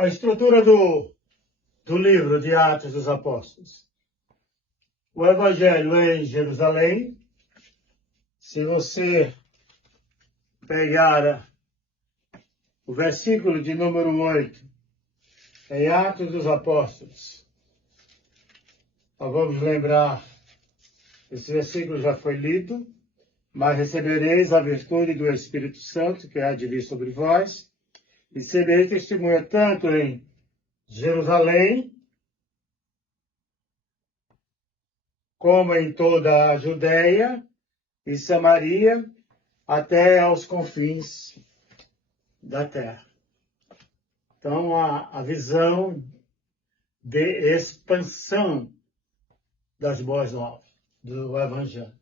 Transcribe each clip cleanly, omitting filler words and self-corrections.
A estrutura do livro de Atos dos Apóstolos. O Evangelho em Jerusalém. Se você pegar o versículo de número 8, em Atos dos Apóstolos, nós vamos lembrar, esse versículo já foi lido, mas recebereis a virtude do Espírito Santo, que há de vir sobre vós, e sereis testemunha tanto em Jerusalém, como em toda a Judéia e Samaria, até aos confins da terra. Então, a visão de expansão das boas novas, do Evangelho.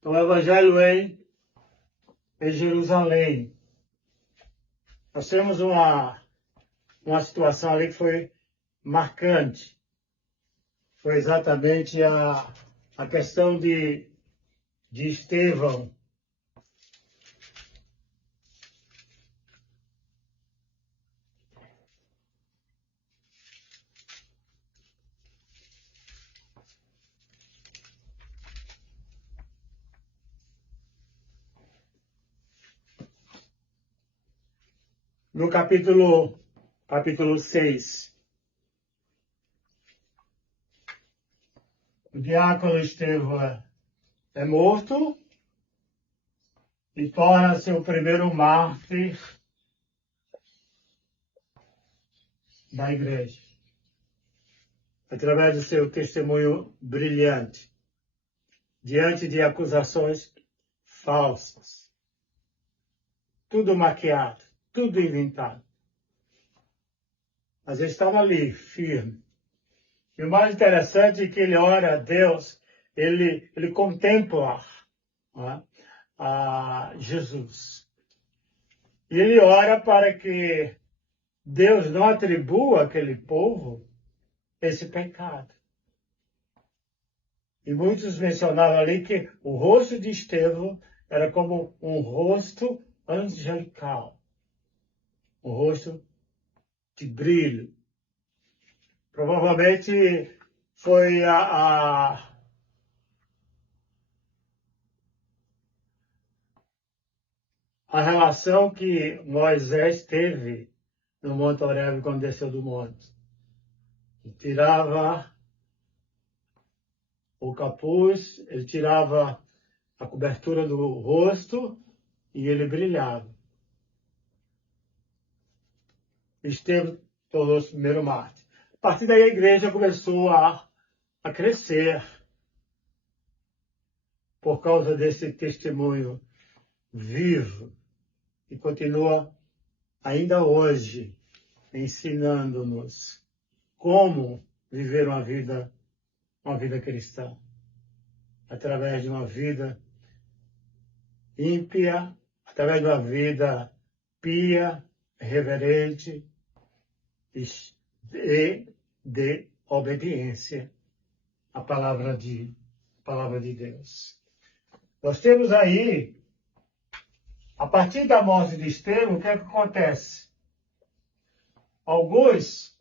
Então, o Evangelho em Jerusalém. Nós temos uma situação ali que foi marcante. Foi exatamente a questão de Estevão. No capítulo 6, o diácono Estevão é morto e torna-se o primeiro mártir da igreja, através do seu testemunho brilhante, diante de acusações falsas. Tudo maquiado, tudo inventado. Mas ele estava ali, firme. E o mais interessante é que ele ora a Deus, ele contempla a Jesus. E ele ora para que Deus não atribua àquele povo esse pecado. E muitos mencionaram ali que o rosto de Estevão era como um rosto angelical, um rosto de brilho. Provavelmente foi a relação que Moisés teve no Monte Horebe quando desceu do monte. Ele tirava o capuz, ele tirava a cobertura do rosto e ele brilhava. Estevão tornou-se o primeiro mártir. A partir daí a igreja começou a crescer por causa desse testemunho vivo e continua ainda hoje ensinando-nos como viver uma vida cristã, através de uma vida ímpia, através de uma vida pia, reverente e de obediência à palavra de Deus. Nós temos aí, a partir da morte de Estevão, o que é que acontece? Alguns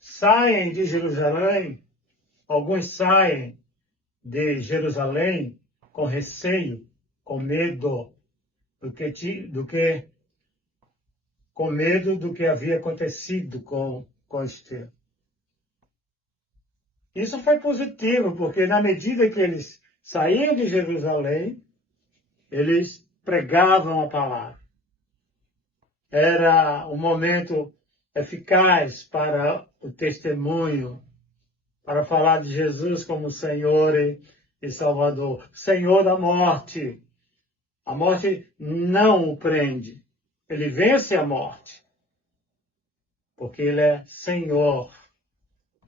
saem de Jerusalém, alguns saem de Jerusalém com receio, com medo do que havia acontecido com Estevão. Isso foi positivo, porque na medida que eles saíam de Jerusalém, eles pregavam a palavra. Era um momento eficaz para o testemunho, para falar de Jesus como Senhor e Salvador. Senhor da morte. A morte não o prende. Ele vence a morte. Porque ele é Senhor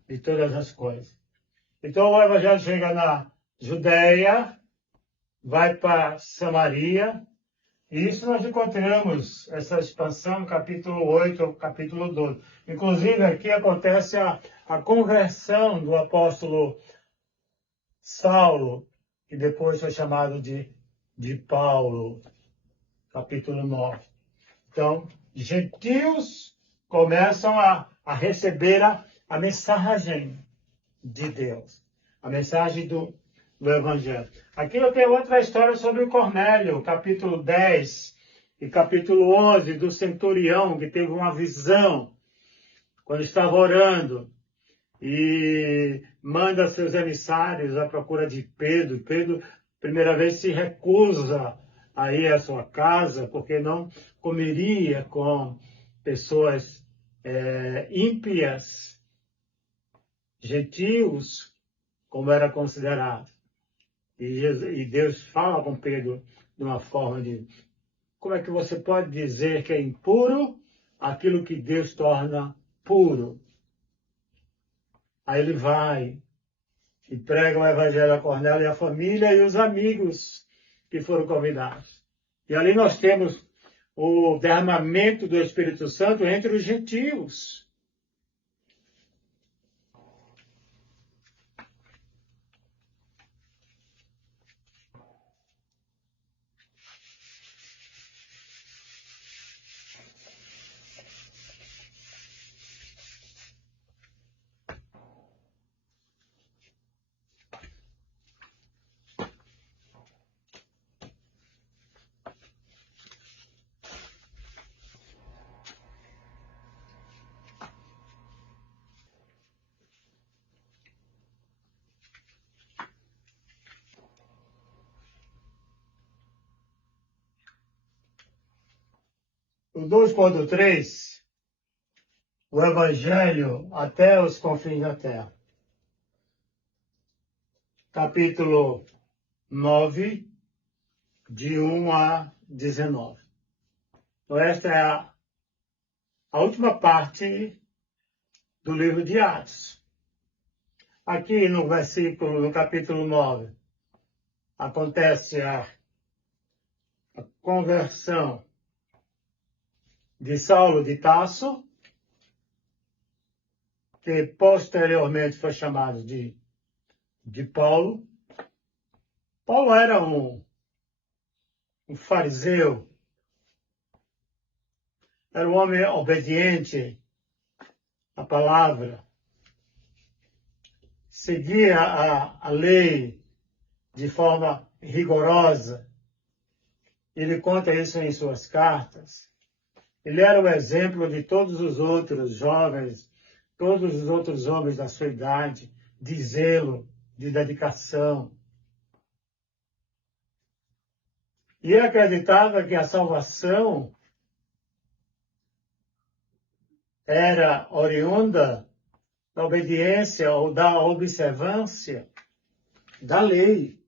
de todas as coisas. Então o Evangelho chega na Judéia, vai para Samaria, e isso nós encontramos, essa expansão no capítulo 8 ao capítulo 12. Inclusive aqui acontece a conversão do apóstolo Saulo, que depois foi chamado de Paulo, capítulo 9. Então, gentios começam a receber a mensagem de Deus, a mensagem do Evangelho. Aqui eu tenho outra história sobre o Cornélio, capítulo 10 e capítulo 11, do centurião que teve uma visão quando estava orando e manda seus emissários à procura de Pedro. Pedro, primeira vez, se recusa a ir à sua casa porque não comeria com pessoas ímpias, gentios, como era considerado. E Deus fala com Pedro de uma forma de: como é que você pode dizer que é impuro aquilo que Deus torna puro? Aí ele vai e prega o evangelho a Cornélio e a família e os amigos que foram convidados. E ali nós temos o derramamento do Espírito Santo entre os gentios. O 2.3, o Evangelho até os confins da terra. Capítulo 9, de 1 a 19. Então, esta é a última parte do livro de Atos. Aqui no capítulo 9, acontece a conversão de Saulo de Tarso, que posteriormente foi chamado de Paulo. Paulo era um fariseu, era um homem obediente à palavra, seguia a lei de forma rigorosa. Ele conta isso em suas cartas. Ele era o exemplo de todos os outros jovens, todos os outros homens da sua idade, de zelo, de dedicação. E ele acreditava que a salvação era oriunda da obediência ou da observância da lei.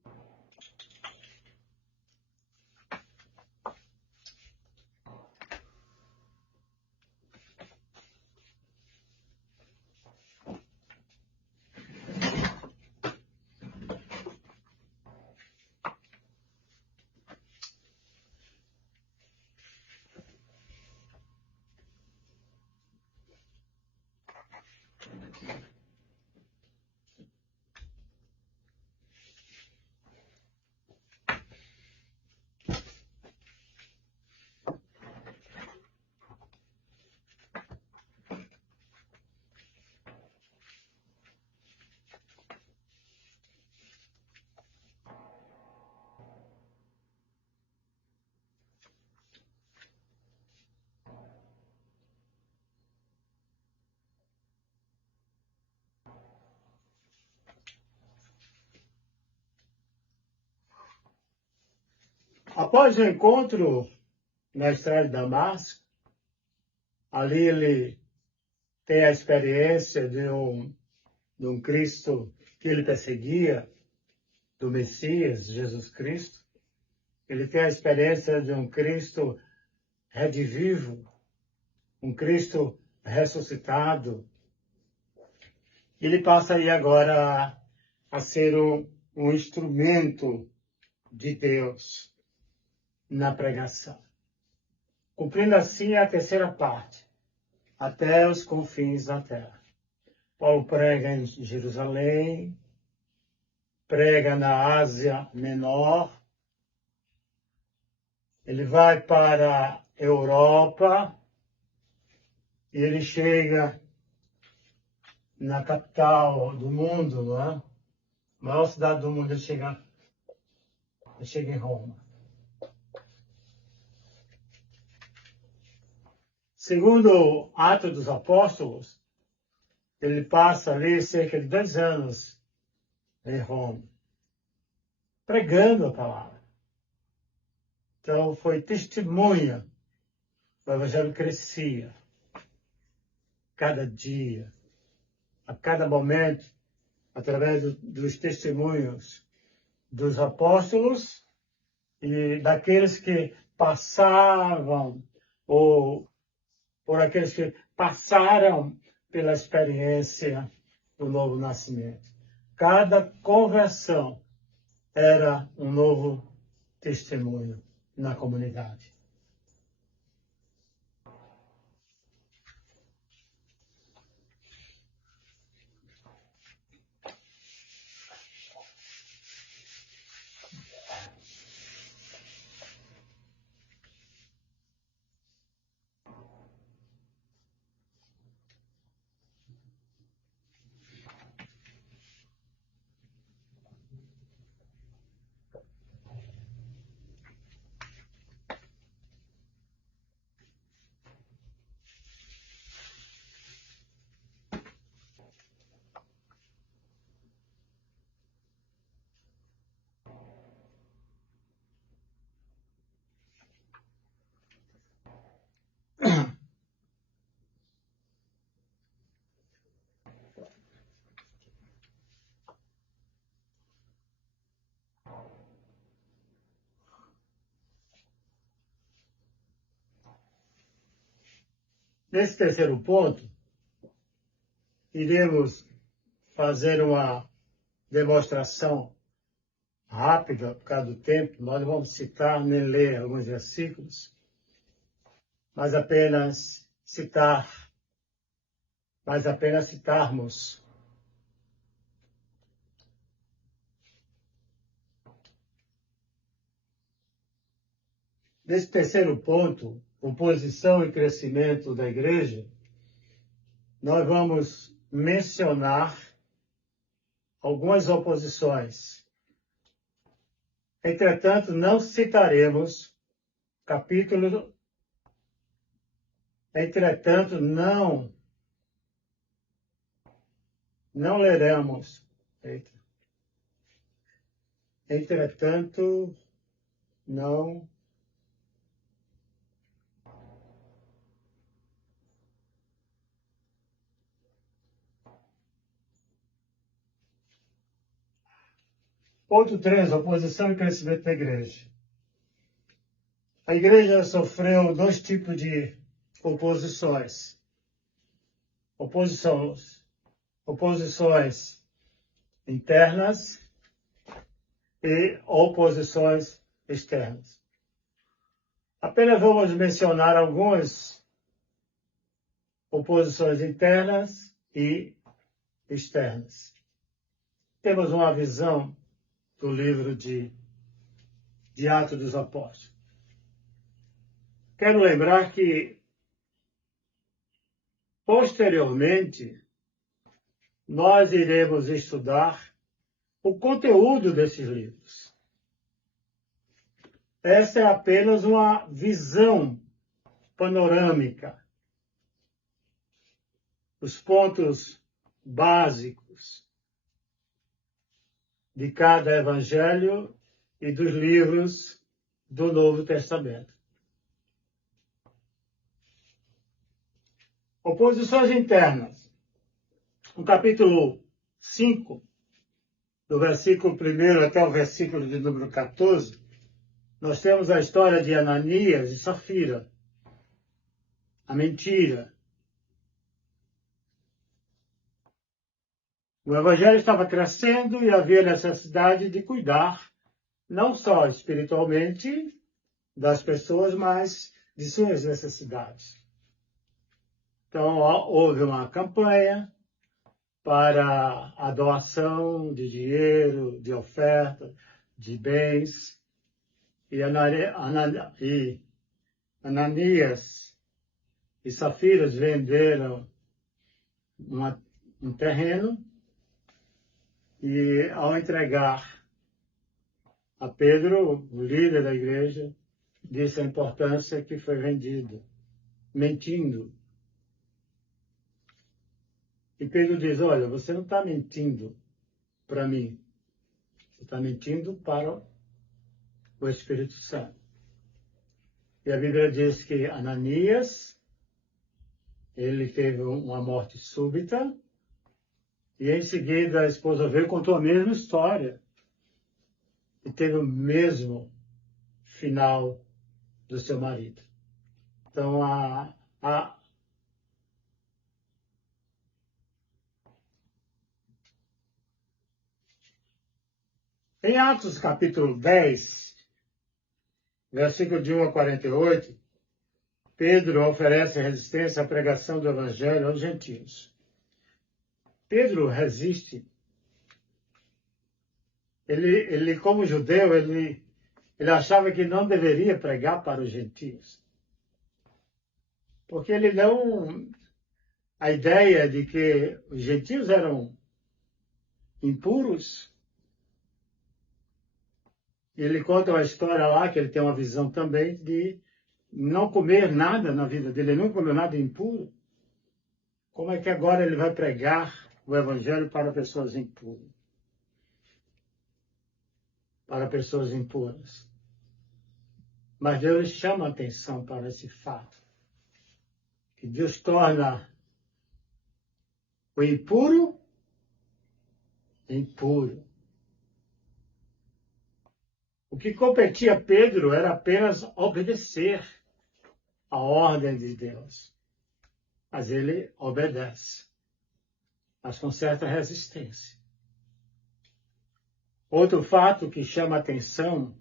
Após o encontro na estrada de Damasco, ali ele tem a experiência de um Cristo que ele perseguia, do Messias, Jesus Cristo. Ele tem a experiência de um Cristo redivivo, um Cristo ressuscitado. Ele passa aí agora a ser um instrumento de Deus na pregação, cumprindo assim a terceira parte, até os confins da terra. Paulo prega em Jerusalém, prega na Ásia Menor, ele vai para a Europa, e ele chega na capital do mundo, não é? A maior cidade do mundo, ele chega em Roma. Segundo Atos dos Apóstolos, ele passa ali cerca de 2 anos em Roma, pregando a palavra. Então, foi testemunha. O evangelho crescia. Cada dia, a cada momento, através dos testemunhos dos apóstolos e daqueles que passavam, ou por aqueles que passaram pela experiência do novo nascimento. Cada conversão era um novo testemunho na comunidade. Nesse terceiro ponto, iremos fazer uma demonstração rápida por causa do tempo. Nós não vamos citar nem ler alguns versículos, mas apenas citarmos. Nesse terceiro ponto, oposição e crescimento da igreja, nós vamos mencionar algumas oposições. Entretanto, não citaremos capítulo. Entretanto, não leremos. Entretanto, não. Ponto 3, oposição e crescimento da igreja. A igreja sofreu 2 tipos de oposições. Oposições internas e oposições externas. Apenas vamos mencionar algumas oposições internas e externas. Temos uma visão do livro de Atos dos Apóstolos. Quero lembrar que, posteriormente, nós iremos estudar o conteúdo desses livros. Essa é apenas uma visão panorâmica. Os pontos básicos de cada evangelho e dos livros do Novo Testamento. Oposições internas. No capítulo 5, do versículo 1 até o versículo de número 14, nós temos a história de Ananias e Safira, a mentira. O evangelho estava crescendo e havia necessidade de cuidar, não só espiritualmente das pessoas, mas de suas necessidades. Então, houve uma campanha para a doação de dinheiro, de oferta, de bens. E Ananias e Safiras venderam um terreno e, ao entregar a Pedro, o líder da igreja, disse a importância que foi vendido, mentindo. E Pedro diz, olha, você não está mentindo para mim, você está mentindo para o Espírito Santo. E a Bíblia diz que Ananias, ele teve uma morte súbita, e em seguida a esposa veio e contou a mesma história. E teve o mesmo final do seu marido. Então, em Atos capítulo 10, versículo de 1 a 48, Pedro oferece resistência à pregação do Evangelho aos gentios. Pedro resiste. Ele como judeu, ele achava que não deveria pregar para os gentios. Porque ele não... A ideia de que os gentios eram impuros. Ele conta uma história lá, que ele tem uma visão também de não comer nada na vida dele. Ele não comeu nada impuro. Como é que agora ele vai pregar o Evangelho para pessoas impuras? Para pessoas impuras. Mas Deus chama a atenção para esse fato. Que Deus torna o impuro impuro. O que competia a Pedro era apenas obedecer a ordem de Deus. Mas ele obedece, mas com certa resistência. Outro fato que chama a atenção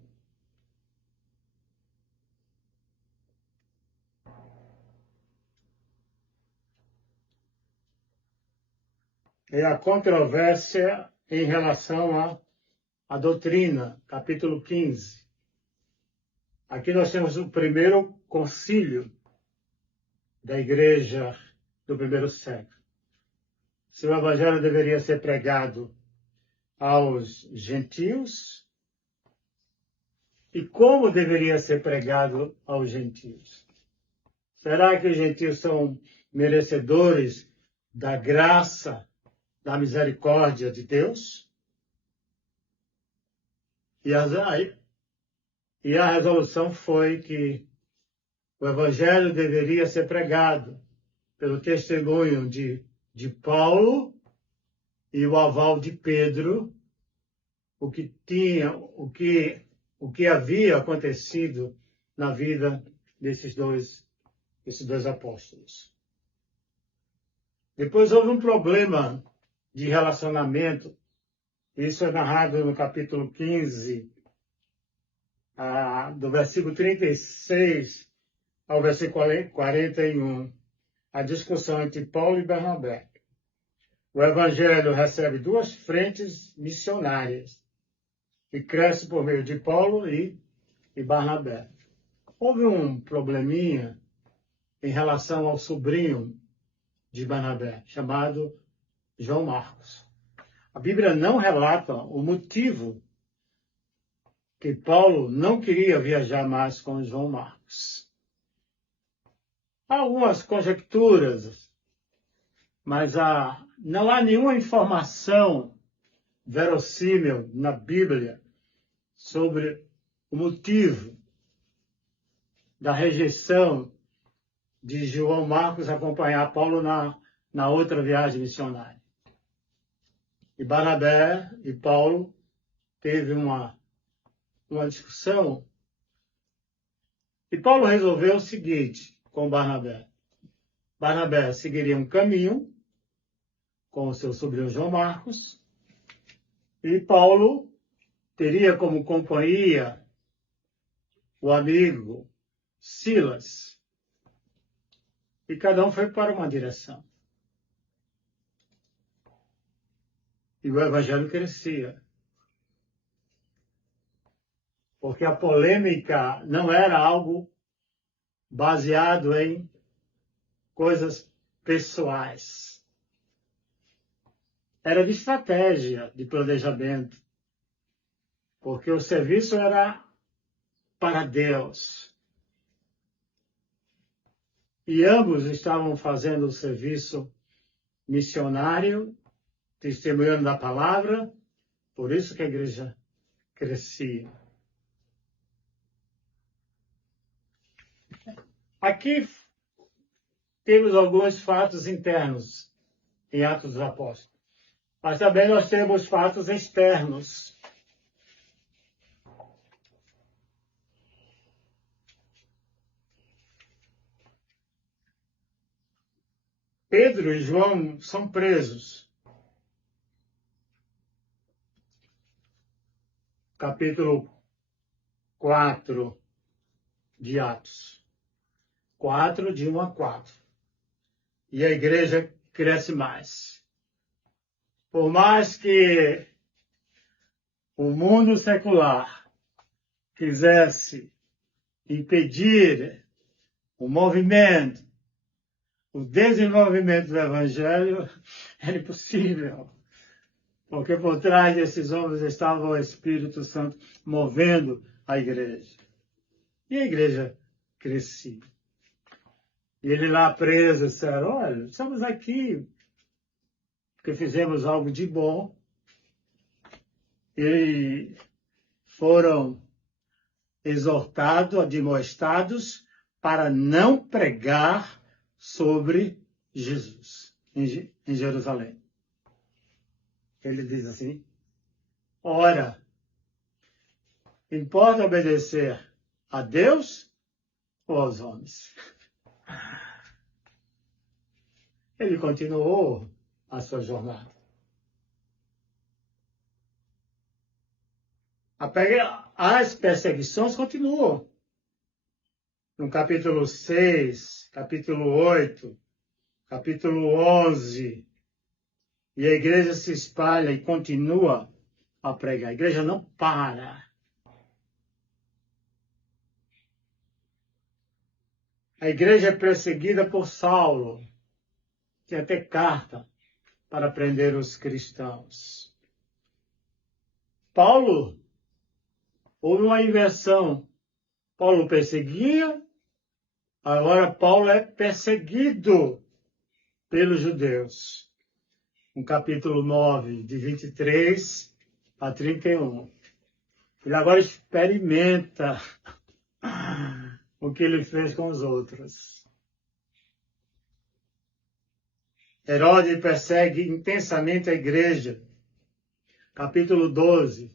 é a controvérsia em relação à doutrina, capítulo 15. Aqui nós temos o primeiro concílio da igreja do primeiro século. Se o evangelho deveria ser pregado aos gentios e como deveria ser pregado aos gentios. Será que os gentios são merecedores da graça, da misericórdia de Deus? E a resolução foi que o evangelho deveria ser pregado pelo testemunho de Paulo e o aval de Pedro, o que havia acontecido na vida desses dois apóstolos. Depois houve um problema de relacionamento. Isso é narrado no capítulo 15, do versículo 36 ao versículo 41. A discussão entre Paulo e Barnabé. O evangelho recebe duas frentes missionárias e cresce por meio de Paulo e Barnabé. Houve um probleminha em relação ao sobrinho de Barnabé, chamado João Marcos. A Bíblia não relata o motivo que Paulo não queria viajar mais com João Marcos. Há algumas conjecturas, mas não há nenhuma informação verossímil na Bíblia sobre o motivo da rejeição de João Marcos acompanhar Paulo na outra viagem missionária. E Barnabé e Paulo teve uma discussão. E Paulo resolveu o seguinte com Barnabé. Barnabé seguiria um caminho com o seu sobrinho João Marcos, e Paulo teria como companhia o amigo Silas. E cada um foi para uma direção. E o evangelho crescia. Porque a polêmica não era algo baseado em coisas pessoais. Era de estratégia, de planejamento, porque o serviço era para Deus. E ambos estavam fazendo o serviço missionário, testemunhando da palavra, por isso que a igreja crescia. Aqui temos alguns fatos internos em Atos dos Apóstolos, mas também nós temos fatos externos. Pedro e João são presos. Capítulo 4 de Atos. 4, de 1 a 4. E a igreja cresce mais. Por mais que o mundo secular quisesse impedir o movimento, o desenvolvimento do Evangelho, era impossível. Porque por trás desses homens estava o Espírito Santo movendo a igreja. E a igreja crescia. E ele lá preso, disseram, olha, estamos aqui porque fizemos algo de bom. E foram exortados, admoestados, para não pregar sobre Jesus em Jerusalém. Ele diz assim, ora, importa obedecer a Deus ou aos homens? Ele continuou a sua jornada. As perseguições continuam. No capítulo 6, capítulo 8, capítulo 11, e a igreja se espalha e continua a pregar. A igreja não para. A igreja é perseguida por Saulo, que até carta para prender os cristãos. Paulo, houve uma inversão. Paulo perseguia, agora Paulo é perseguido pelos judeus. No capítulo 9, de 23 a 31. Ele agora experimenta o que ele fez com os outros. Herodes persegue intensamente a igreja. Capítulo 12.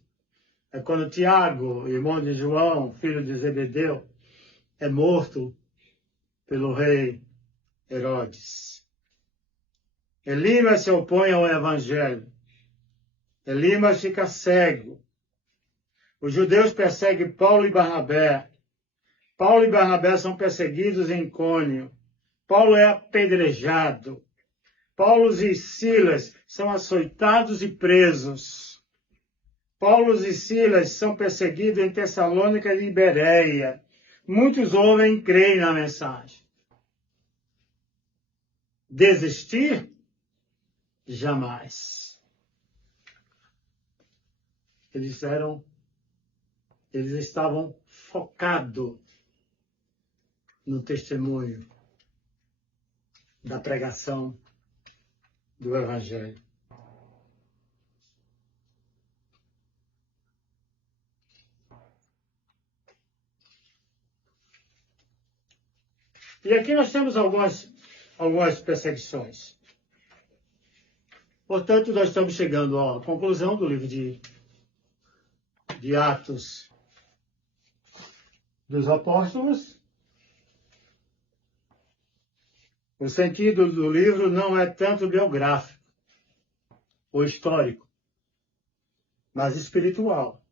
É quando Tiago, irmão de João, filho de Zebedeu, é morto pelo rei Herodes. Elimas se opõe ao evangelho. Elimas fica cego. Os judeus perseguem Paulo e Barnabé. Paulo e Barnabé são perseguidos em Icônio. Paulo é apedrejado. Paulo e Silas são açoitados e presos. Paulo e Silas são perseguidos em Tessalônica e Bereia. Muitos ouvem e creem na mensagem. Desistir? Jamais. Eles estavam focados no testemunho da pregação do Evangelho. E aqui nós temos algumas perseguições. Portanto, nós estamos chegando à conclusão do livro de Atos dos Apóstolos. O sentido do livro não é tanto biográfico ou histórico, mas espiritual.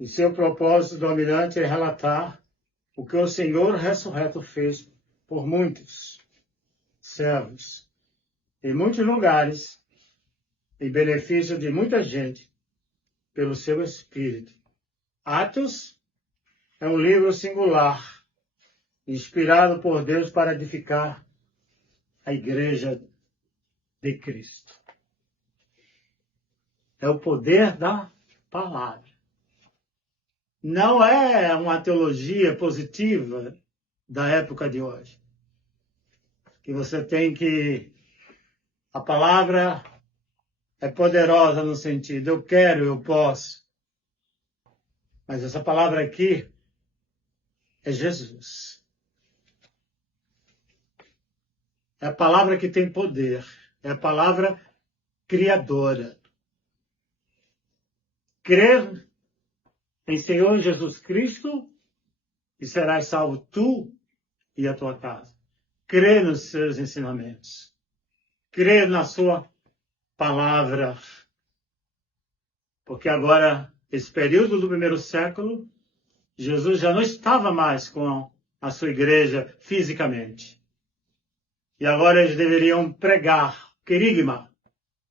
E seu propósito dominante é relatar o que o Senhor ressurreto fez por muitos servos, em muitos lugares, em benefício de muita gente, pelo seu Espírito. Atos é um livro singular, inspirado por Deus para edificar a igreja de Cristo. É o poder da palavra. Não é uma teologia positiva da época de hoje. Que você tem que... A palavra é poderosa no sentido, eu quero, eu posso. Mas essa palavra aqui é Jesus. É a palavra que tem poder. É a palavra criadora. Crer em Senhor Jesus Cristo e serás salvo tu e a tua casa. Crer nos seus ensinamentos. Crer na sua palavra. Porque agora, esse período do primeiro século, Jesus já não estava mais com a sua igreja fisicamente. E agora eles deveriam pregar, querigma,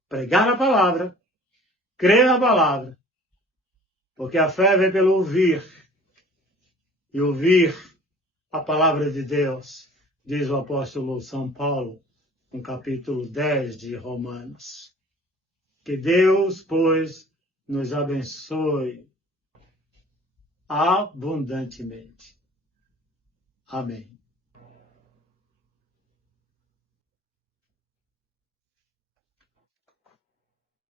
pregar a palavra, crer na palavra. Porque a fé vem pelo ouvir. E ouvir a palavra de Deus, diz o apóstolo São Paulo, no capítulo 10 de Romanos. Que Deus, pois, nos abençoe abundantemente. Amém.